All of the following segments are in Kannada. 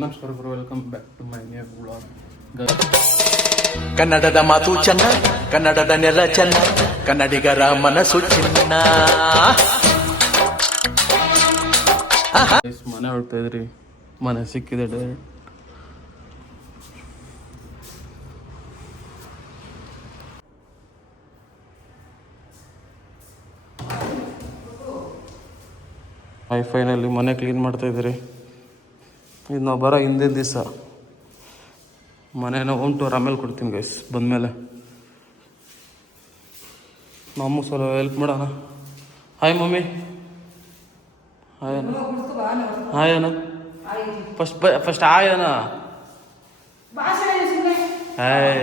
ನಮಸ್ಕಾರ ಗುರು, welcome back to my new vlog. ಕನ್ನಡದ ಮಾತು ಚೆನ್ನ, ಕನ್ನಡದ ನೆಲ ಚೆನ್ನ, ಕನ್ನಡಿಗರ ಮನಸ್ಸು ಚಿನ್ನ. ಮನೆ ಹೊರಡ್ತಾ ಇದ್ರಿ, ಮನೆ ಸಿಕ್ಕಿದೆ ಡೈರೆಕ್ಟ್. ಫೈನಲಿ ಮನೆ ಕ್ಲೀನ್ ಮಾಡ್ತಾ ಇದ್ರಿ. ಇದು ನಾವು ಬರೋ ಹಿಂದಿನ ದಿವಸ ಮನೇನ ಹೋಮ್ ಟೂರ್ ಆಮೇಲೆ ಕೊಡ್ತೀನಿ ಗೈಸ್. ಬಂದಮೇಲೆ ನಮ್ಮ ಸ್ವಲ್ಪ ಹೆಲ್ಪ್ ಮಾಡೋಣ. Hi mummy. ಹಾಯ್ ಅಣ್ಣ. ಹಾಯ್ ಅಣ್ಣ. ಫಸ್ಟ್ ಹಾಯ್ ಅಣ್ಣ. ಹಾಯ್.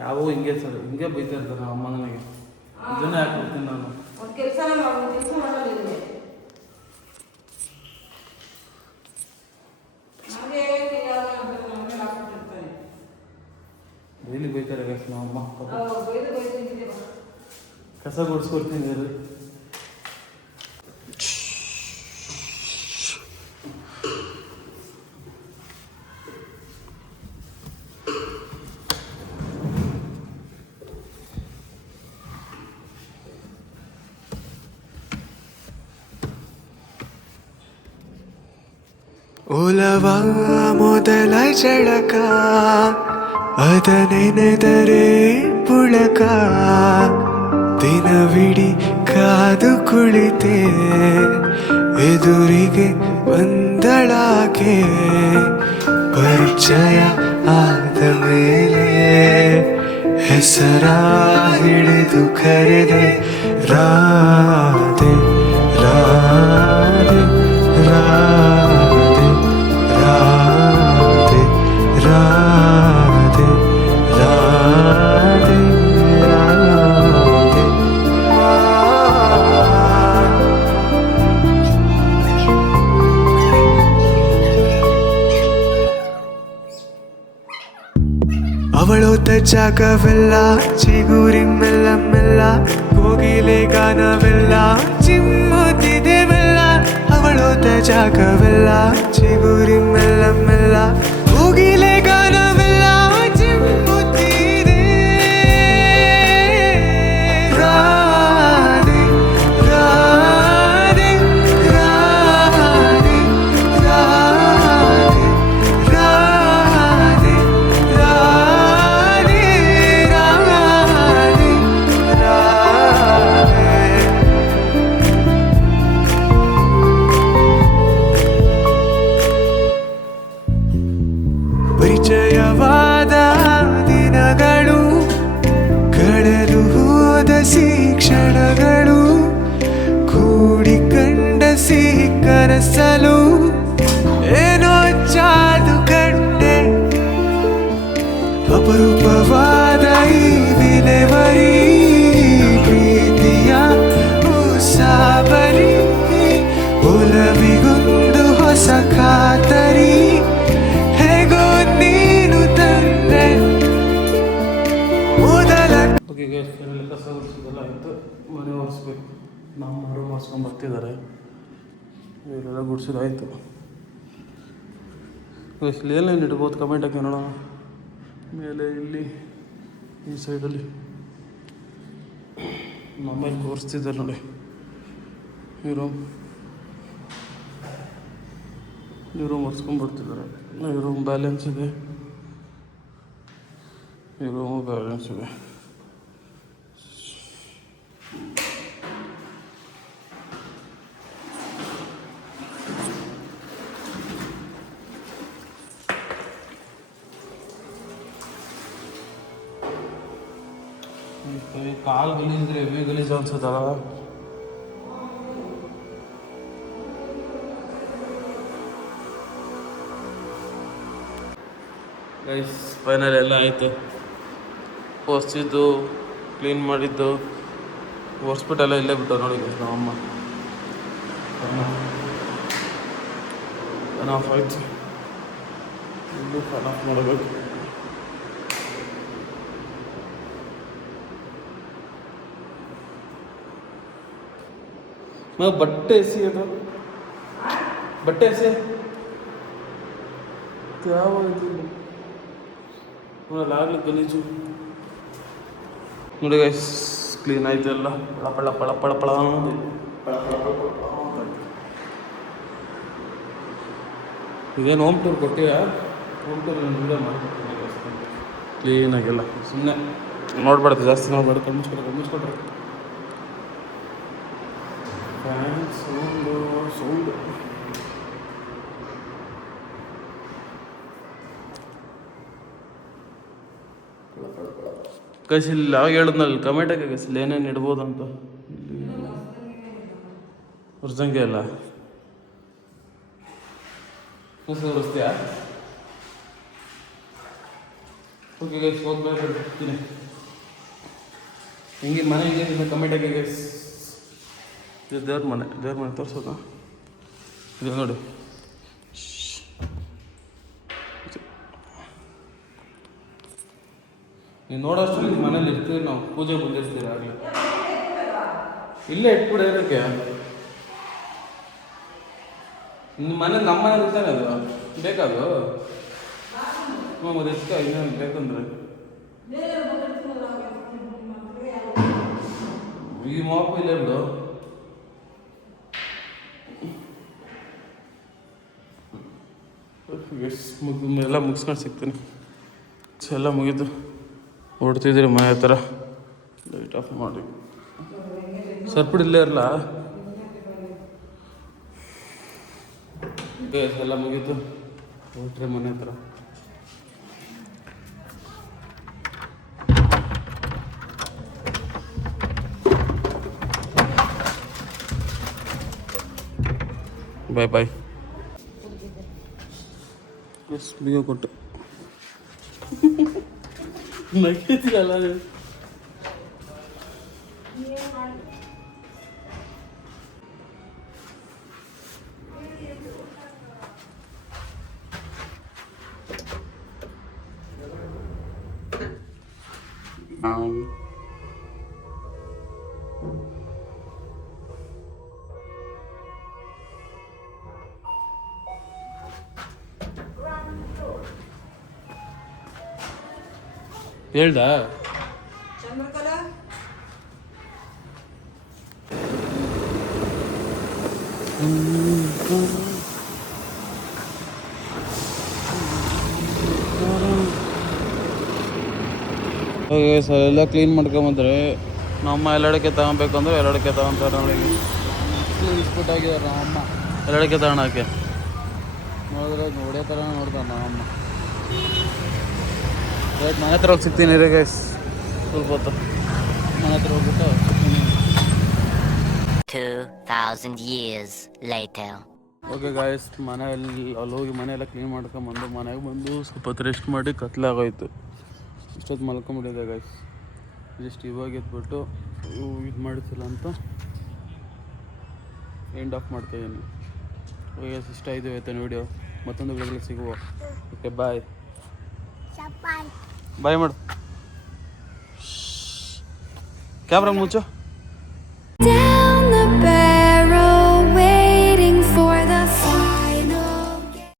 ಯಾವ ಹಿಂಗೆ ಸರ್ ಹಿಂಗೆ ಬೈತಾ ಇರ್ತಾರೆ ನಮ್ಮ ಅಮ್ಮ ನನಗೆ. ಇದನ್ನೇ ಹಾಕ್ಬಿಡ್ತೀನಿ ನಾನು. ಡೈಲಿ ಬೈತಾರೆ ಗೈಸ್ ನಮ್ಮ ಅಮ್ಮ. ಕಸ ಗುಡಿಸ್ಕೊಡ್ತೀನಿ. ಒಲವ ಮೊದಲ ಚಳಕ ಅದ ನೆನೆದರೆ ಪುಳಕ, ದಿನವಿಡಿ ಕಾದು ಕುಳಿತೆ ಎದುರಿಗೆ ಬಂದಳಾಕೆ. ಪರಿಚಯ ಆದ ಮೇಲೆ ಹೆಸರ ಹಿಡಿದು ಕರೆದೆ ರಾಧೆ ರಾಧೆ ರಾಧೆ ರಾಧೆ ರಾಧೆ ರಾಧೆ ರಾಧೆ. ಅವಳೋತ ಜಾಗವೆಲ್ಲ ಚಿಗುರಿ ಮೆಲ್ಲ ಮೆಲ್ಲ, ಕೋಗಿಲೆ ಗಾನವೆಲ್ಲ ಚಿಮ್ಮುತ್ತಿದೆ ಮೆಲ್ಲ. ಅವಳೋತ ಜಾಗವೆಲ್ಲ ಚಿಗುರಿ ಮೆಲ್ಲ ಮೆಲ್ಲ, ಕೋಗಿಲೆ ಗಾನವೆಲ್ಲ ಚಿಮ್ಮುತ್ತಿದೆ. ರಾಧೆ ರಾಧೆ ರಾಧೆ ರಾಧೆ ರಾಧೆ ರಾಧೆ ರಾಧೆ ರಾಧೆ. ಪರಿಚಯವಾದ ದಿನಗಳು, ಕಳೆದು ಹೋದ ಶಿಕ್ಷಣಗಳು, ಕೂಡಿ ಕಂಡ ಸಿಹಿ ಕನಸಲು ಏನೋ ಚಾದು ಕಂಡೆ. ಅಪರೂಪವಾದ ಈ ವಿಲೆವರಿ ಪ್ರೀತಿಯ ಉಸಾಬರಿ, ಒಲವಿಗೊಂದು ಹೊಸ ಖಾತರಿ ಹೇಗೋ ನೀನು ತಂದೆ ಮೊದಲ. ಓಕೆ ಗೈಸ್, ಫೈನಲಿ ಕಸ ಗುಡಿಸೋದೆಲ್ಲ ಆಯಿತು. ಮನೆ ಒರೆಸ್ಬೇಕು. ನಮ್ಮ ರೂಮ್ ಒರೆಸ್ಕೊಂಡು ಬರ್ತಿದ್ದಾರೆ. ಇವರೆಲ್ಲ ಗುಡಿಸೋದಾಯಿತು ಗೈಸ್. ಇಲ್ಲಿ ಏನೇನು ಇಡ್ಬೋದು ಕಮೆಂಟ್ ಹಾಕಿ ನೋಡೋಣ. ಮೇಲೆ ಇಲ್ಲಿ ಈ ಸೈಡಲ್ಲಿ ಮೊಬೈಲ್ ತೋರಿಸ್ತಿದ್ದಾರೆ ನೋಡಿ. ಈ ರೂಮ್ ಒರೆಸ್ಕೊಂಡ್ಬಿಡ್ತಿದ್ದಾರೆ. ಈ ರೂಮ್ ಬ್ಯಾಲೆನ್ಸ್ ಇದೆ, ಈ ರೂಮು ಬ್ಯಾಲೆನ್ಸ್ ಇದೆ. ಕಾಲು ಗಲೀಜಿದ್ರೆ ಹೆವಿ ಗಲೀಜು ಅನ್ಸುತ್ತಲ್ಲ. ಗೈಸ್ ಫೈನಲ್ ಎಲ್ಲ ಆಯಿತು. ಒರೆಸಿದ್ದು ಕ್ಲೀನ್ ಮಾಡಿದ್ದು ಒರೆಸ್ಬಿಟ್ಟೆಲ್ಲ ಇಲ್ಲೇ ಬಿಟ್ಟು ನೋಡಿ ಗೈಸ್ ನಮ್ಮಮ್ಮ. ಫ್ಯಾನ್ ಆಫ್ ಆಯಿತು. ಇಲ್ಲೂ ಫ್ಯಾನ್ ಆಫ್ ಮಾಡಬೇಕು. ನಾವು ಬಟ್ಟೆ ಎಸಿ ಅದು ಬಟ್ಟೆ ಎಸೆ ಯಾವ ಆಗಲಿ ಗಲೀಜು ನೋಡಿ ಗೈಸ್ ಕ್ಲೀನ್ ಆಯ್ತು ಎಲ್ಲ ಪಳ ಪಳ ಪಳ ಪಳ ಅನ್ನೋದು. ಇದೇನು ಹೋಮ್ ಟೂರ್ ಕೊಟ್ಟಿವ ಹೋಮ್ ಟೂರ್ ನಾನು ವಿಡಿಯೋ ಮಾಡ್ಕೊಡ್ತೀನಿ ಕ್ಲೀನಾಗೆಲ್ಲ ಸುಮ್ಮನೆ ನೋಡ್ಬಾರ್ದು ಜಾಸ್ತಿ ನೋಡ್ಬಾರ್ದು ಕಣ್ಮಿಸ್ಕೊಡ್ರಿ ಫ್ಯಾನ್ ಸೌಂಡು ಕಸಿಲ್ಲ ಅವಾಗ ಹೇಳಿದ್ನಲ್ಲಿ ಕಮೆಂಟಾಗೆ ಕಸಿಲ್ಲ ಏನೇನು ಇಡ್ಬೋದು ಅಂತ ಹೊರ್ಸಂಗೆ ಅಲ್ಲ ಹೊರಿಸ್ತೀಯಾ ಓಕೆ ಗೈಸ್ ಹೋಗ್ಬೇಕು ಬರ್ತೀನಿ ಹಿಂಗೆ ಮನೆ ಹಿಂಗೆ ಕಮೆಂಟಾಗೆ ಗೈಸ್ ಇದು ದೇವ್ರ ಮನೆ ತೋರಿಸೋದ ಇದು ನೋಡಿ ನೀವು ನೋಡೋಷ್ಟು ನಿಮ್ಮ ಮನೇಲಿ ಇರ್ತೀವಿ ನಾವು ಪೂಜೆ ಮುಂದಿರ್ತೀವಿ ಆಗಲಿ ಇಲ್ಲೇ ಇಟ್ಬಿಡ ಏನಕ್ಕೆ ನಿಮ್ಮ ಮನೆ ನಮ್ಮ ಮನೇಲಿ ಇರ್ತಾನೆ ಅದು ಬೇಕಾದು ಹ್ಞೂ ಮತ್ತೆ ಎತ್ಕ ಇನ್ನೇನು ಬೇಕಂದ್ರೆ ಈ ಮಾಪು ಇಲ್ಲೇ ಬಿಡು ಎಲ್ಲ ಮುಗಿಸ್ಕೊಂಡು ಸಿಗ್ತೀನಿ ಎಲ್ಲ ಮುಗೀತು ಓಡ್ತಿದ್ದೀರಿ ಮನೆ ಹತ್ರ ಲೈಟ್ ಆಫ್ ಮಾಡಿ ಸರ್ಪಿಡ್ ಇಲ್ಲೇ ಇರಲ್ಲ ಎಲ್ಲ ಮುಗೀತು ಹೊರಟ್ರೆ ಮನೆ ಹತ್ರ ಬಾಯ್ ಬಾಯ್ ಎಸ್ ಬಿಗೋ ಕೊಟ್ಟು ನಗ್ತಿರಲ್ಲ ಹೇಳ್ದ ಸರ್ ಎಲ್ಲ ಕ್ಲೀನ್ ಮಾಡ್ಕೊಂಬಂದ್ರೆ ನಮ್ಮ ಎಲ್ಲಡಕ್ಕೆ ತಗೊಬೇಕು ಅಂದ್ರೆ ಎಲ್ಲಡಕ್ಕೆ ತಗೊಂತಾರೆ ನೋಡಿ ಇಸ್ಬಿಟ್ಟು ಆಗಿದ್ದಾರೆ ನಮ್ಮಮ್ಮ ಎಲ್ಲಡಕ್ಕೆ ತಗೊಳಕ್ಕೆ ನೋಡಿದ್ರೆ ನೋಡೋ ಥರ ನೋಡ್ತಾರೆ ನಮ್ಮಮ್ಮ ರೈಟ್ ಮನೆ ಹತ್ರ ಹೋಗಿ ಸಿಗ್ತೀನಿ ರೀ ಗೈಸ್ ಸ್ವಲ್ಪ ಹೊತ್ತು ಮನೆ ಹತ್ರ ಹೋಗ್ಬಿಟ್ಟು 2000 years later. ಓಕೆ ಗಾಯ್ಸ್ ಮನೆಯಲ್ಲಿ ಅಲ್ಲಿ ಹೋಗಿ ಮನೆಯೆಲ್ಲ ಕ್ಲೀನ್ ಮಾಡ್ಕೊಂಬಂದು ಮನೆಗೆ ಬಂದು ಸ್ವಲ್ಪ ಹೊತ್ತು ರೆಸ್ಟ್ ಮಾಡಿ ಕತ್ಲಾಗೋಯ್ತು ಇಷ್ಟೊತ್ತು ಮಲ್ಕೊಂಬಿಟ್ಟಿದೆ ಗಾಯ್ಸ್ ಜಸ್ಟ್ ಇವಾಗ ಎದ್ಬಿಟ್ಟು ಇದು ಮಾಡಿಸಿಲ್ಲ ಅಂತ ಎಂಡ್ ಆಫ್ ಮಾಡ್ತಾಯಿದ್ದೀನಿ ಓಕೆ ಇಷ್ಟ ಆಯಿತು ಇವತ್ತಿನ ವೀಡಿಯೋ ಮತ್ತೊಂದು ವಿಡಿಯೋದಲ್ಲಿ ಸಿಗುವ ಓಕೆ ಬಾಯ್ ಬಾಯ್ ಮಾಡು ಕ್ಯಾಮ್ರಾ ಮುಚ್ಚು